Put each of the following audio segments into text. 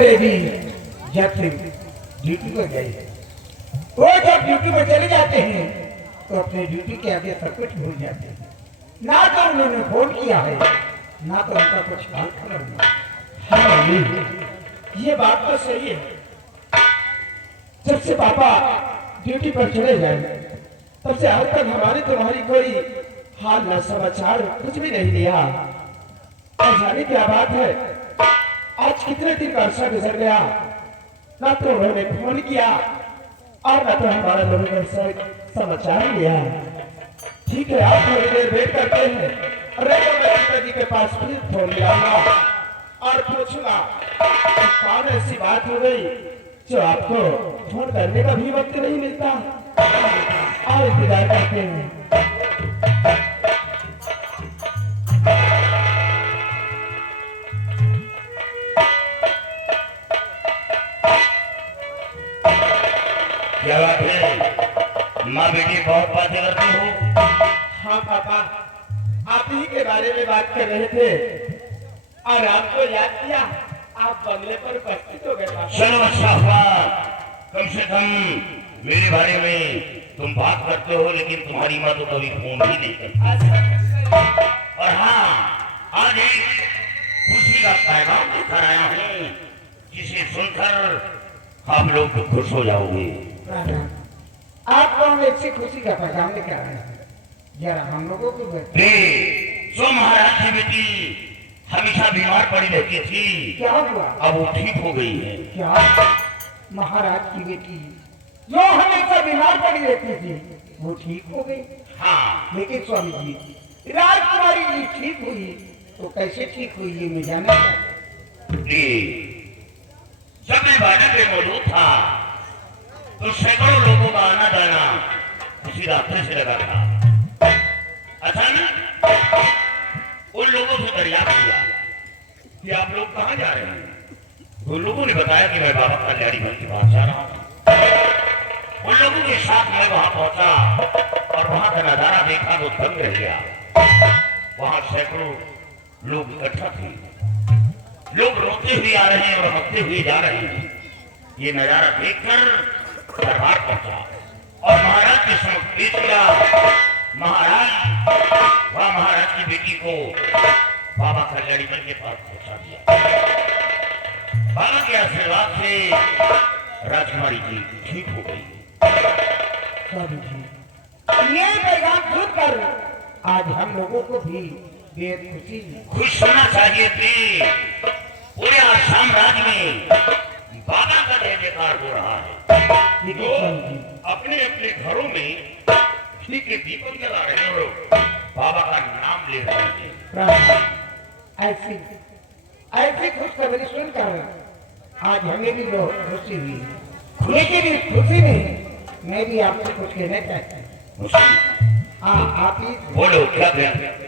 देवी जब से ड्यूटी पर गई, वो जब ड्यूटी पर चले जाते हैं तो अपने ड्यूटी के आगे सब कुछ भूल जाते हैं। ना तो उन्होंने फोन किया है, ना तो उनका कुछ हाल खबर नहीं। हाँ, ये बात तो सही है। जब से पापा ड्यूटी पर चले गए तब से आज तक हमारी तुम्हारी कोई हाल न समाचार कुछ भी नहीं लिया। और जाने क्या बात है, आज कितने दिन का अर्सा गुजर गया, ना तो उन्होंने फोन किया और ना तो हमारा लोगों ने समाचार लिया। ठीक है, आप थोड़ी देर वेट करते हैं, अरे तो मैं पिताजी के पास फिर फोन लगाऊंगा और पूछूंगा कौन ऐसी बात हो गई जो आपको फोन करने का भी वक्त नहीं मिलता। और इंतजार करते हैं। क्या बात है, माँ बेटी बहुत बातें करती हो। हाँ पापा, आप ही के बारे में बात कर रहे थे और आपको याद किया, आप बंगले पर उपस्थित हो गए। चलो अच्छा हुआ, कम से कम मेरे बारे में तुम बात करते हो, लेकिन तुम्हारी माँ तो कभी फोन ही नहीं करती। और हाँ, आज एक खुशी का पैगाम लेकर आया हूँ, जिसे सुनकर आप लोग तो खुश हो जाओगे। आप कौन ऐसी खुशी का पैगाम लेकर आए हैं, जरा हम लोगों को जो महाराज की बेटी हमेशा बीमार पड़ी रहती थी, क्या हुआ? अब वो ठीक हो गई है। क्या महाराज की बेटी जो हमेशा बीमार पड़ी रहती थी वो ठीक हो गई? हाँ, लेकिन स्वामी जी, राजकुमारी जी ठीक हुई तो कैसे ठीक हुई ये मैं जानना चाहता हूँ। जब मैं बाजा पे मौजूद था तो सैकड़ों लोगों का आना जाना उसी रास्ते से लगा था। अचानक उन लोगों से दरियाफ्त किया कि आप लोग कहाँ जा रहे हैं। उन लोगों ने बताया कि मैं बाबा कल्याणी भर के पास जा रहा हूँ। उन लोगों के साथ मैं वहां पहुंचा और वहां का नजारा देखा तो दंग रह गया। वहां सैकड़ों लोग इकट्ठा थे, लोग रोते हुए आ रहे हैं और हंसते हुए जा रहे हैं। ये नजारा देखकर दरबार पहुंचा और महाराज के समक्ष पेश किया। महाराज वह महाराज की बेटी को बाबा कल्याणी मन के पास पहुंचा दिया। बाबा के आशीर्वाद से राजकुमारी जी ठीक हो गई। ये पैगाम सुनकर आज हम लोगों को भी बेहद खुश होना चाहिए थे। पूरे आसाम राज्य में बाबा का जय जयकार हो रहा है। तो अपने अपने घरों में ठीक है दीपक जला रहे हैं और बाबा का नाम ले रहे हैं। ऐसी ऐसी खुशखबरी सुनकर आज हमें भी बहुत खुशी हुई। लेकिन इस खुशी में मैं भी आपसे कुछ कहना चाहता हूँ। हाँ, आप ही बोलो, क्या कहना?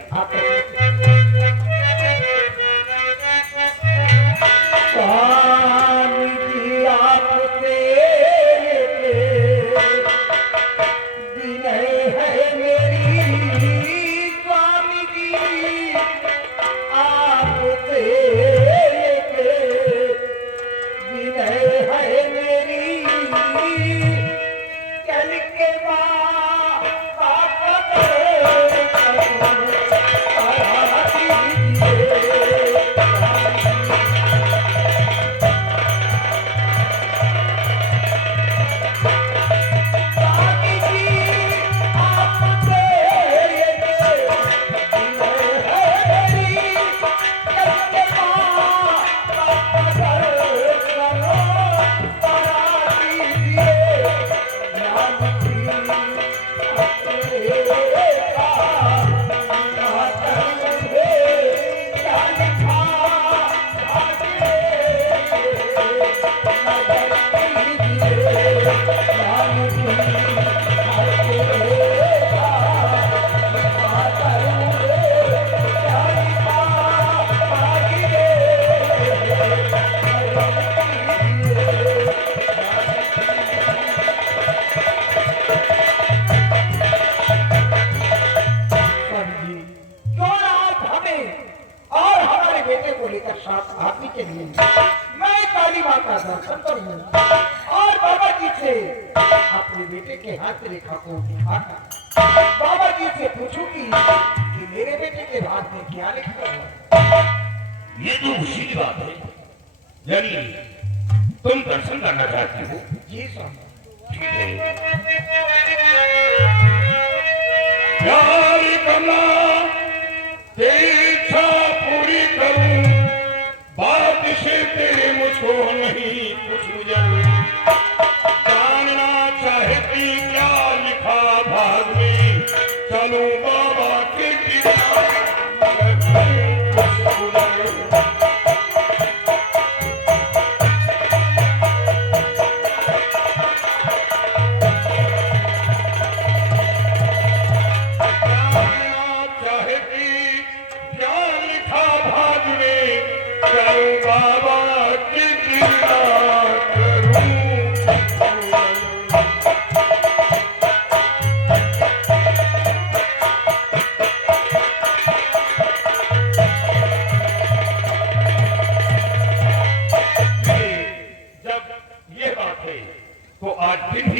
का दर्शन करूं और बाबा जी से अपने बेटे के हाथ रेखा को दिखाकर बाबा जी से पूछूंगी कि मेरे बेटे के हाथ में क्या लिखा हुआ है। ये तो उसी की बात है, यानी तुम दर्शन करना चाहती हो। जी स्वामी। ठीक है। प्यार करना तेरी इच्छा पूरी करूं, बात से तेरे मुझको नहीं कुछ जरूर, जानना चाहती क्या लिखा भाग में, चलो बाबा के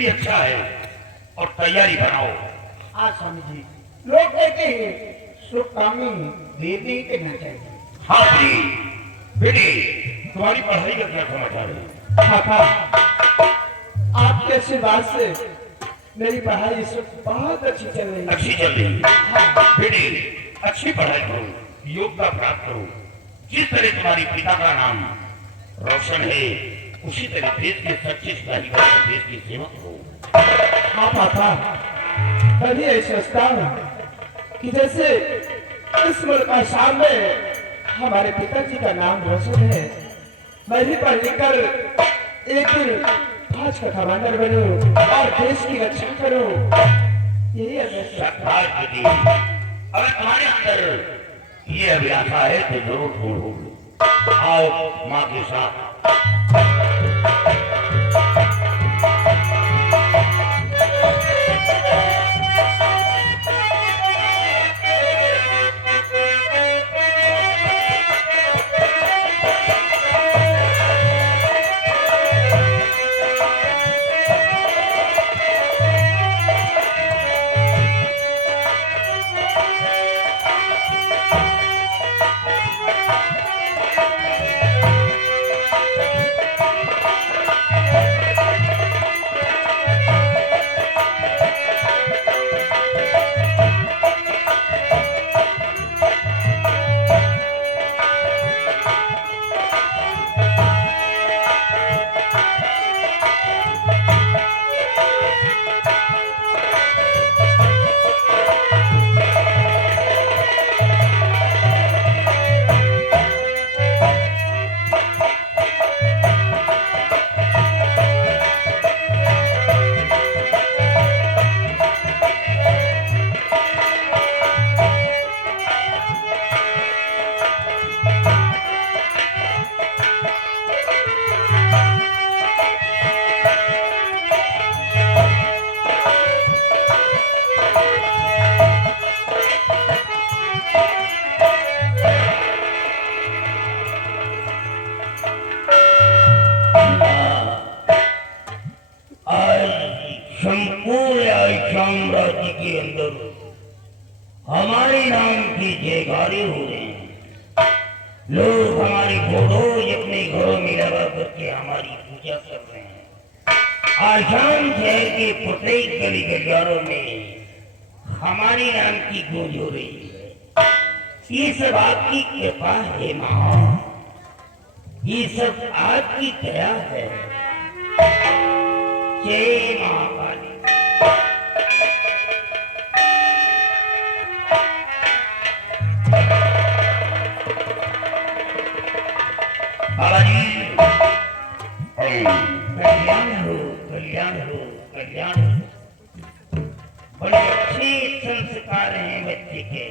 अच्छा है और तैयारी बनाओ। आज स्वामी जी लोग कहते हैं शुभकामनी देर नहीं करना चाहिए। हाँ जी बेटी, तुम्हारी पढ़ाई का क्या समाचार है? काका, आपके आशीर्वाद से मेरी पढ़ाई इस वक्त बहुत अच्छी चल रही है। अच्छी चल रही है बेटी, अच्छी पढ़ाई करो, योग्यता प्राप्त करो। जिस तरह तुम्हारी पिता का नाम रोशन है, उसी तरह देश के सच्चे सिपाही बनकर देश की सेवा करो। हाँ पापा, मैं भी यही सोचता हूँ कि जैसे इस मुल्क का सामने हमारे पिताजी का नाम रोशन है, मैं भी पढ़ लिख कर एक दिन फौज का कमांडर बनूं और देश की रक्षा करूं। यही अगर तुम्हारे अंदर ये अभिलाषा है तो जरूर पूर्ण। आओ माँ के साथ। साम्राज्य के अंदर हमारे नाम की जयकारे हो रहे हैं। लोग हमारे फोटो अपने घरों में लगा करके हमारी पूजा कर रहे हैं। आसाम शहर के प्रत्येक गली गलियारों में हमारे नाम की गूंज हो रही है। ये सब आपकी कृपा है माँ, ये सब आपकी दया है। जय महाकाली। बाबा जी कल्याण हो, कल्याण हो, कल्याण हो। बड़े अच्छे संस्कार हैं बच्चे के।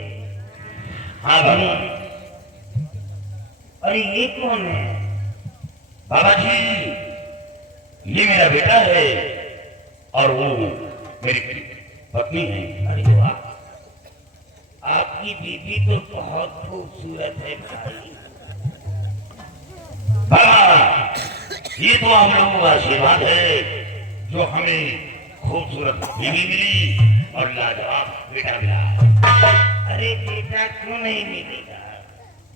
हाँ बाबू। अरे ये कौन है? बाबा जी ये मेरा बेटा है और वो मेरी पत्नी है। अरे वाह, आपकी बीबी तो बहुत खूबसूरत है भाई। बाबा ये तो आप लोगों का आशीर्वाद है जो हमें खूबसूरत बीवी मिली और लाजवाब बेटा मिला। अरे बेटा क्यों नहीं मिलेगा?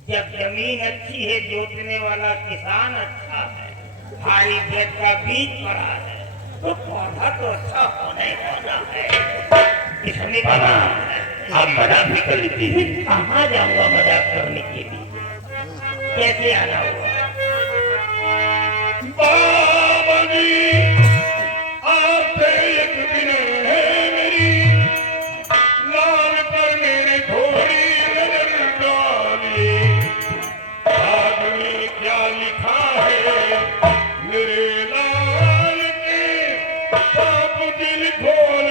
जब जमीन अच्छी है, जोतने वाला किसान अच्छा है, हरी खेत का बीज पड़ा है, तो पौधा तो अच्छा होने वाला है। इसने बाबा आप मजाक भी कर लेते हैं। कहाँ जाऊंगा मजाक करने के लिए? कैसे आना हुआ? बाबा जी आपसे एक दिन है मेरी लाल पर मेरे थोड़ी नजर डाली। भाग में क्या लिखा है मेरे लाल के, आप दिल खोल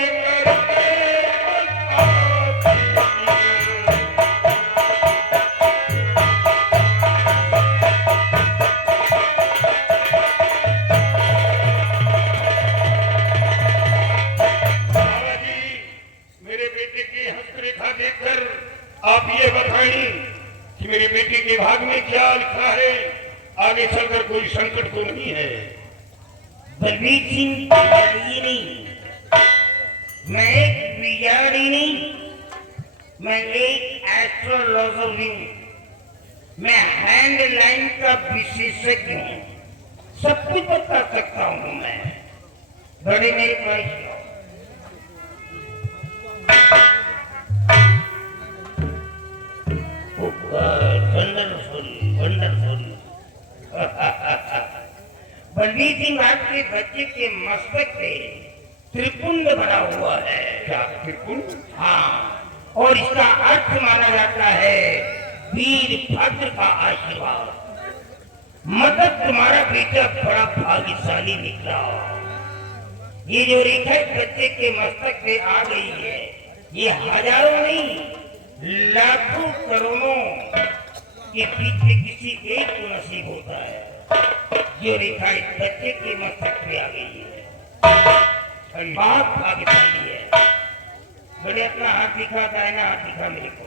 कर आप ये बताएं कि मेरे बेटे के भाग में क्या लिखा है, आगे चलकर कोई संकट तो नहीं है। बलबीर सिंह नहीं, मैं एक विजारी नहीं, मैं एक एस्ट्रोलॉजर हूँ, मैं हैंडलाइन का विशेषज्ञ हूँ, सब कुछ बता सकता हूँ मैं। बड़े मेरे पास वंडरफुल वंडरफुल। बलबीर सिंह आपके बच्चे के मस्तक पे त्रिपुंड बना हुआ है। क्या त्रिपुंड? हाँ, और इसका अर्थ माना जाता है वीरभद्र का आशीर्वाद। मतलब तुम्हारा बेटा बड़ा भाग्यशाली निकला। ये जो रेखा बच्चे के मस्तक पे आ गई है, ये हजारों नहीं लाखों करोड़ों के पीछे किसी एक को नसीब होता है। जो रेखा इस बच्चे के मस्तक पे आ गई है, बाप भाग्यशाली है। बड़े अपना हाथ दिखाता है ना, हाथ दिखा मेरे को।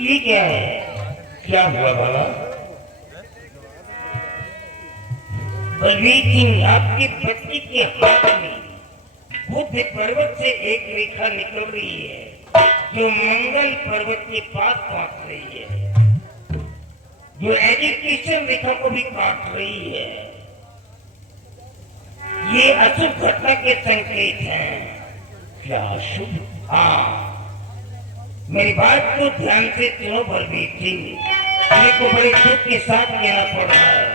ये क्या है? क्या हुआ बाबा? बलबीर सिंह आपके बच्चे के हाथ में बुद्ध पर्वत से एक रेखा निकल रही है, जो मंगल पर्वत के पास पहुंच रही है, जो एजुकेशन रेखा को भी काट रही है। ये अशुभ घटना के संकेत हैं। क्या शुभ? हाँ, मेरी बात को ध्यान से सुनो बलबीर सिंह, मेरे को बड़े दुख के साथ लेना पड़ रहा है।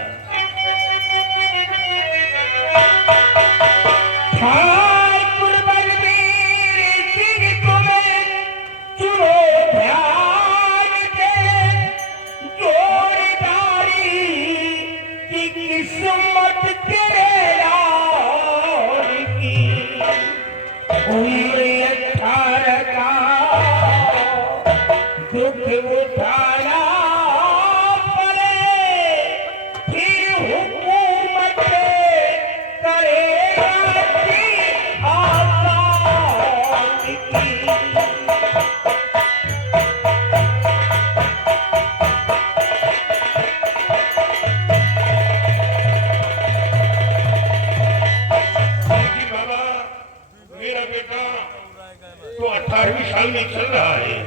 तो 18वीं साल में चल रहा है।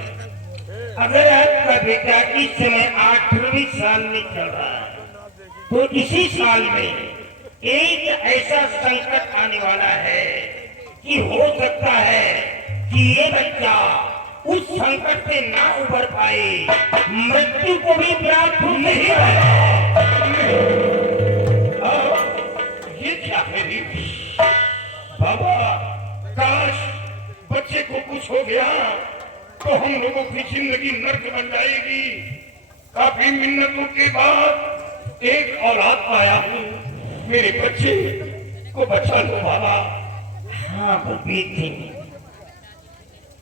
अगर आपका बेटा इस समय 8वीं साल में चल रहा है, तो इसी साल में एक ऐसा संकट आने वाला है कि हो सकता है कि ये बच्चा उस संकट से ना उबर पाए, मृत्यु को भी प्राप्त नहीं ये क्या है बाबा? काश बच्चे को कुछ हो गया तो हम लोगों की जिंदगी नर्क बन जाएगी। काफी मिन्नतों के बाद एक औलाद पाया हूँ, मेरे बच्चे को बचा लो बाबा। हाँ बलबीर सिंह,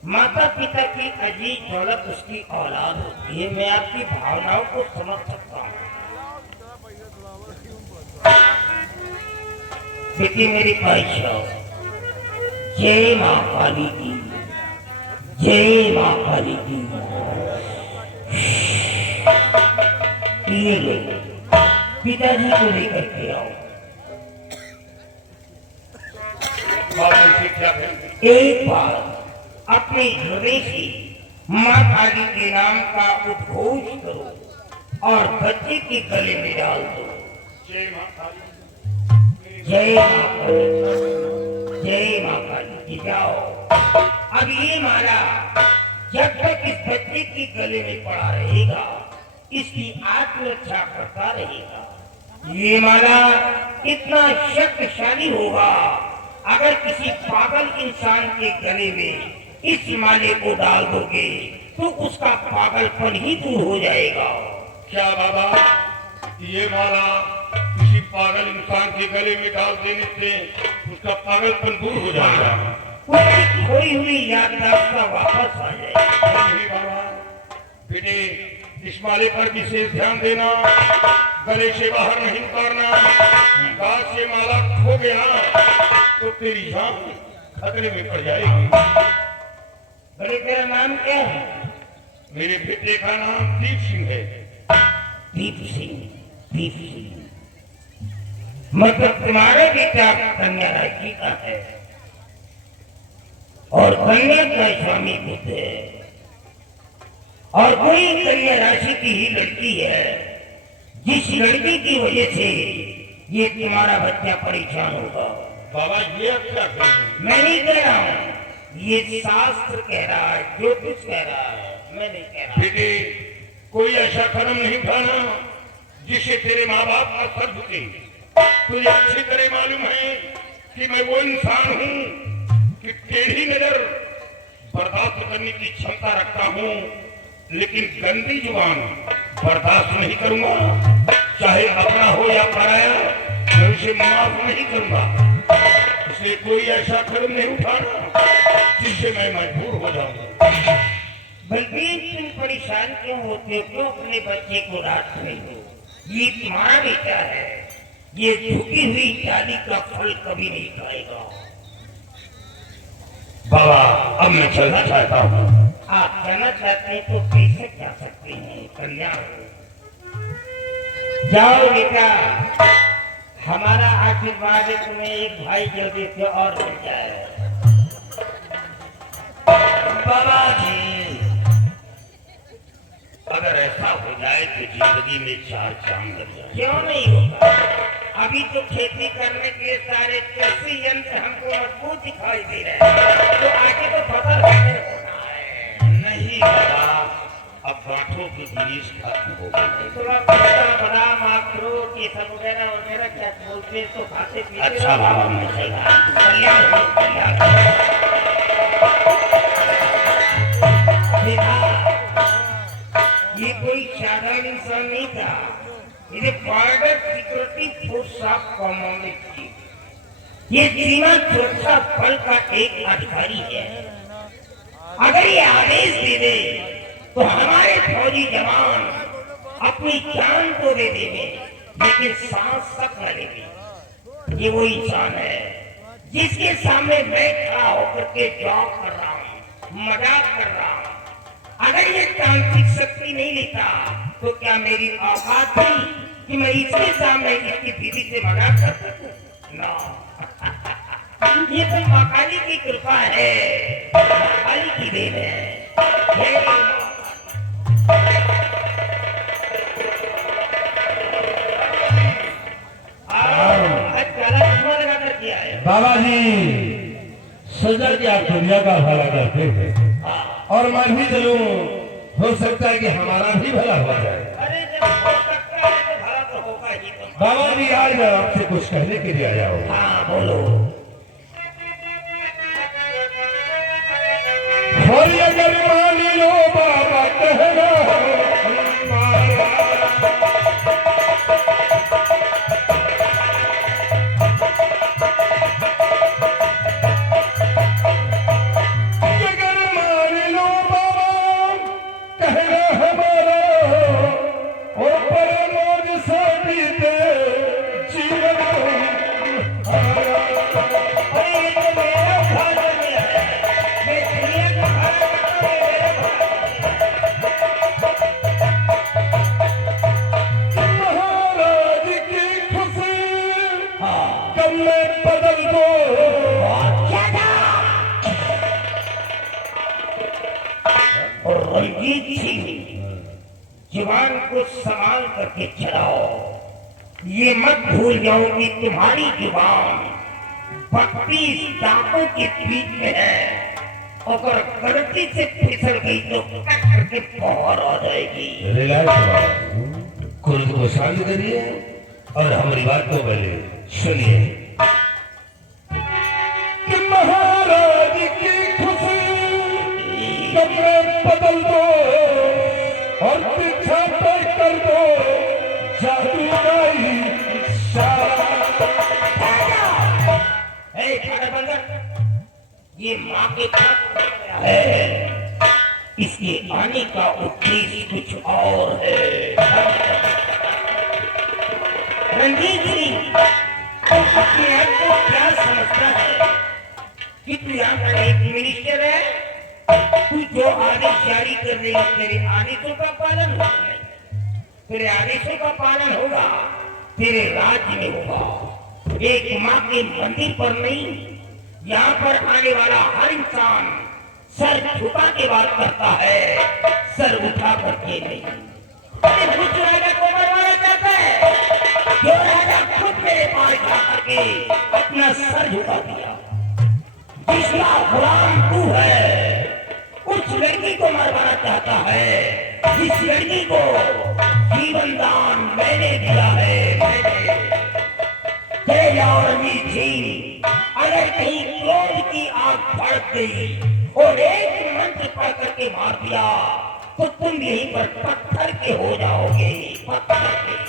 माता पिता की अजीज दौलत उसकी औलाद होती है। मैं आपकी भावनाओं को समझ सकता हूँ। बेटी मेरी ख्वाहिश, जय माँ काली की, जय माँ काली की। ये लो, पिताजी को लेकर के आओ। बाबा उनसे क्या कहें? एक बार अपने हृदय से माँ काली के नाम का उद्घोष करो और बच्चे के गले में डाल दो। जय मां काली, जय माँ काली, जय माँ काली की जाओ। अब ये माला जब तक इस बच्चे के गले में पड़ा रहेगा, इसकी आत्मरक्षा करता रहेगा। ये माला इतना शक्तिशाली होगा, अगर किसी पागल इंसान के गले में इस माले को डाल दोगे तो उसका पागलपन ही दूर हो जाएगा। क्या बाबा ये माला किसी पागल इंसान के गले में डाल देने से उसका पागलपन दूर हो जाएगा? उसकी खोई हुई याददाश्त वापस आ जाएगी। नहीं बाबा, बेटे इस माले पर विशेष ध्यान देना, गले से बाहर नहीं उतारना। गाल से माला खो गया तो तेरी जान खतरे में पड़ जाएगी। अरे तेरा नाम क्या है? मेरे बेटे का नाम दीप सिंह है। दीप सिंह, दीप सिंह मतलब तुम्हारा बेटा कन्या राशि का है और कन्या का स्वामी बुध है, और कोई कन्या राशि की ही लड़की है जिस लड़की की वजह से ये तुम्हारा बच्चा परेशान होगा। बाबा ये अब क्या करें? मैं नहीं कह रहा हूँ, ये शास्त्र कह रहा है, ज्योतिष कह रहा है, मैं नहीं कह रहा। बेटे कोई ऐसा कदम नहीं उठाना जिससे तेरे माँ बाप का सर झुके। तुझे अच्छी तरह मालूम है कि मैं वो इंसान हूँ कि टेढ़ी नजर बर्दाश्त करने की क्षमता रखता हूँ, लेकिन गंदी जुबान बर्दाश्त नहीं करूंगा। चाहे अपना हो या पराया, मैं उसे माफ नहीं करूंगा। इसलिए कोई ऐसा कदम नहीं उठाना जिससे मैं मजबूर हो जाऊंगा। बलबीर तुम परेशान क्यों होते हो? क्यों अपने बच्चे को डांट रहे हो? ये तुम्हारा बेटा है, ये झुकी हुई डाली का फल कभी नहीं खाएगा। बाबा अब मैं चलना चाहता हूँ। आप जाना चाहते हैं तो कैसे जा सकते हैं? कल्याण जाओ बेटा, हमारा आशीर्वाद है तुम्हें एक भाई जल्दी से और मिल जाए। बाबा जी अगर ऐसा हो जाए तो जिंदगी में चार चांद लग जाए। क्यों नहीं होगा? अभी तो खेती करने के सारे कृषि यंत्र हमको मजबूत दिखाई दे रहे हैं, तो आगे तो फसल होना है। नहीं बाबा, अब गांठों की गिरीश खत्म हो गई। थोड़ा पिस्ता, बादाम, अखरोट ये सब वगैरह वगैरह क्या बोलते हैं तो खाते पीते। अच्छा बाबा मैं चला। कल्याण हो, कल्याण हो। ये कोई साधारण इंसान नहीं था, ये border security force of commandant थी। ये सीमा सुरक्षा बल का एक अधिकारी है। अगर ये आदेश दे दे तो हमारे फौजी जवान अपनी जान तो दे देंगे, लेकिन सांस तक न लेंगे। ये वो इंसान है जिसके सामने मैं खड़ा होकर के जॉब कर रहा हूँ, मजाक कर रहा हूँ। अगर ये तांत्रिक शक्ति नहीं लेता तो क्या मेरी औकात थी कि मैं इसके सामने इसकी दीदी से मजाक कर सकूं? ना। ये तो माँ काली की कृपा है, माँ काली की देन है। जय माँ। बाबा जी सोचा कि आप दुनिया का भला करते हैं और मैं भी चलूं, हो सकता है कि हमारा भी भला हो जाए। अरे जब हो सकता है तो भला तो होगा ही। बाबा जी आज मैं आपसे कुछ कहने के लिए आया हूँ। हाँ बोलो। और अगर मान लो बाबा कह रहा जुबान को संभाल करके चलाओ। ये मत भूल जाओ कि तुम्हारी जुबान 32 दांतों के बीच में है। अगर गलती से फिसल गई तो कट करके बाहर आ जाएगी। रिलैक्स, खुद को शांत करिए और हमारी बात को पहले सुनिए। कि महाराज की खुशी कपड़े बदल दो और पीछा तय कर दो, जादू का इशारा। ये माँ के पास है, इसके आने का उद्देश्य कुछ और है। रणजीत सिंह, तुम अपने आप को क्या समझता है कि तू यहाँ का एक मिनिस्टर है? तू जो आदेश जारी कर रही है, तेरे आदेशों का पालन होगा नहीं। तेरे आदेशों का पालन होगा तेरे राज्य में होगा, एक माँ के मंदिर पर नहीं। यहाँ पर आने वाला हर इंसान सर झुका के बात करता है, सर उठा करके नहीं। कुछ राजा को मरवाना चाहता है, जो राजा खुद मेरे पास जा करके अपना सर झुका दिया, जिसका गुलाम तू है, उस लड़की को मरवाना चाहता है जिस लड़की को जीवन दान मैंने दिया है। अगर कहीं क्रोध की आग भड़क गई और एक मंत्र पढ़ करके मार दिया तो तुम यहीं पर पत्थर के हो जाओगे, पत्थर के।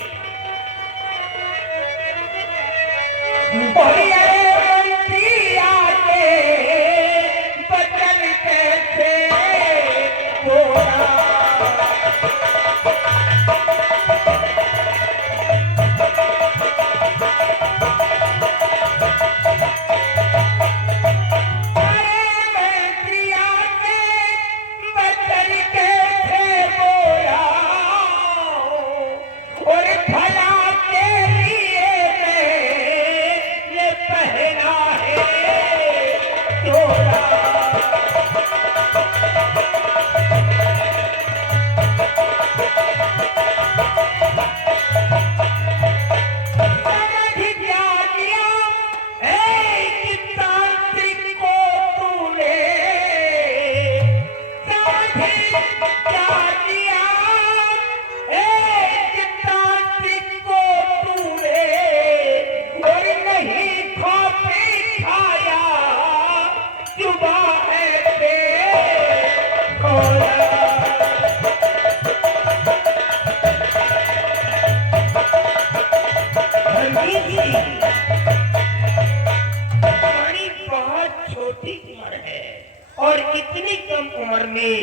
और इतनी कम उम्र में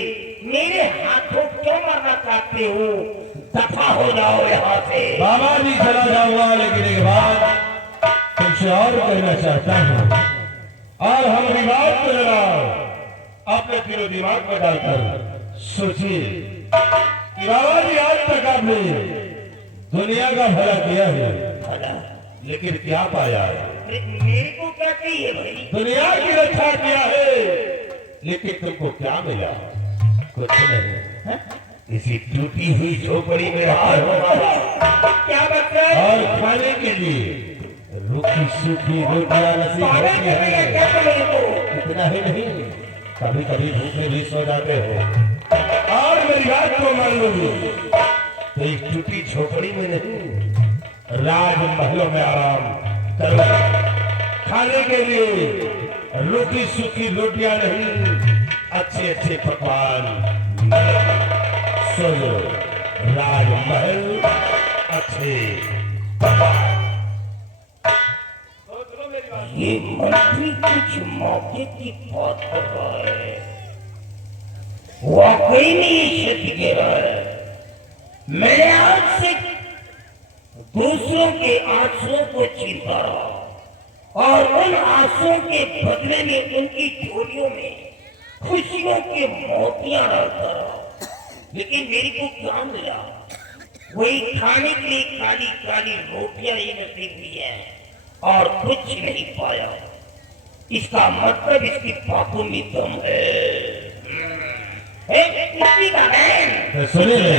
मेरे हाथों क्यों मरना चाहते हो? दफा हो जाओ यहाँ से। बाबा जी चला जाऊंगा, लेकिन एक बात तुमसे और कहना चाहता हूँ और हमारी बात को जरा अपने दिलो दिमाग में डालकर सोचिए कि बाबा जी आज तक आपने दुनिया का भला किया है, लेकिन क्या पाया है? मेरे को क्या चाहिए भाई? दुनिया की रक्षा किया है, लेकिन तुमको क्या मिला? कुछ नहीं। इसी टूटी हुई झोपड़ी में रहा हो क्या बात है? और खाने के लिए रूखी सूखी रोटियां नसीब होती है। इतना ही नहीं, कभी कभी भूखे भी सो जाते हो। और मेरी बात को मान लोगे तो एक टूटी झोपड़ी में नहीं, राजमहलों में आराम करो। खाने के लिए रोटी सूखी रोटियां नहीं, अच्छे अच्छे पकवान। सुनो, राजमहल अच्छे। ये मंत्री कुछ मौके की बात कर रहा है, वाकई में ये सत्य कह रहा है। मैंने आज से दूसरों के आंसुओं को छीनता रहा और उन आंसुओं के बदले में उनकी झोलियों में खुशियों के मोतियां डालता रहा, लेकिन मेरे को क्या मिला? वही खाने के लिए काली काली रोटियां ही नसीब हुई है और कुछ नहीं पाया। इसका मतलब इसकी बातों में दम है। इसी का है। सुनिए